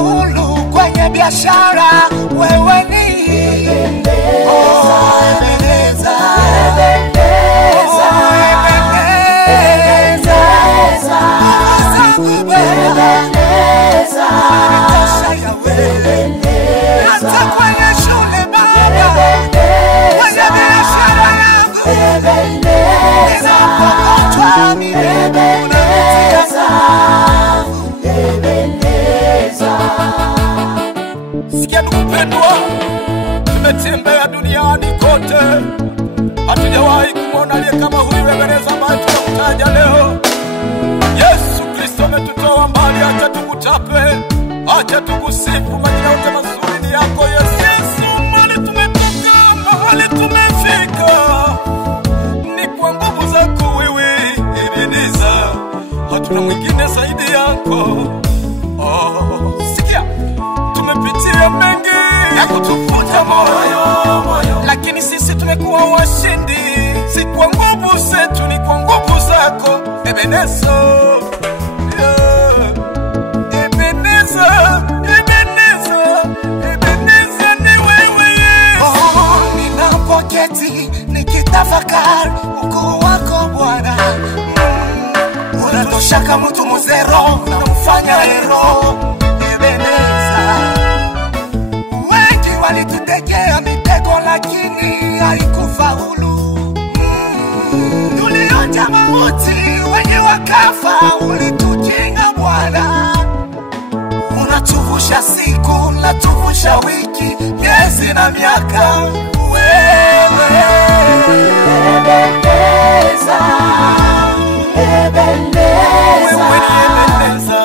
kufaulu kwenye biashara, wewe ni Ebeneza, Ebeneza, Ebeneza, Ebeneza, Ebeneza, hata kwenye shule Baba, kwenye biashara yangu Ebeneza, ninapokotwa mimi Ebeneza, Ebeneza. Sikia ndugu mpendwa, tumetembea duniani kote, hatujawahi kumwona aliye kama huyu Ebeneza ambaye tunamtaja leo. Yesu Kristo ametutoa mbali, acha tukutape, acha tukusifu, majina yote mazuri ni yako Yesu. Mahali tumetoka, mahali tumefika, ni kwa nguvu zako wewe Ebeneza, hatuna mwingine zaidi yako. Sikia, tumepitia mengi ya kutufuta moyo, lakini sisi tumekuwa washindi, si kwa nguvu zetu, ni kwa nguvu zako Ebeneza. Ebeneza, Ebeneza, Ebeneza ni wewe Yesu. Ninapoketi nikitafakari ukuu wako Bwana, unatosha kama mtu mzero, unamfanya hero Ebeneza. Wengi walitutegea mitego lakini haikufaulu, tulionja mauti wenye wakafa, ulitujenga Bwana. Unatuvusha siku, unatuvusha wiki, miezi na miaka, wewe Ebeneza, Ebeneza, wewe ni Ebeneza.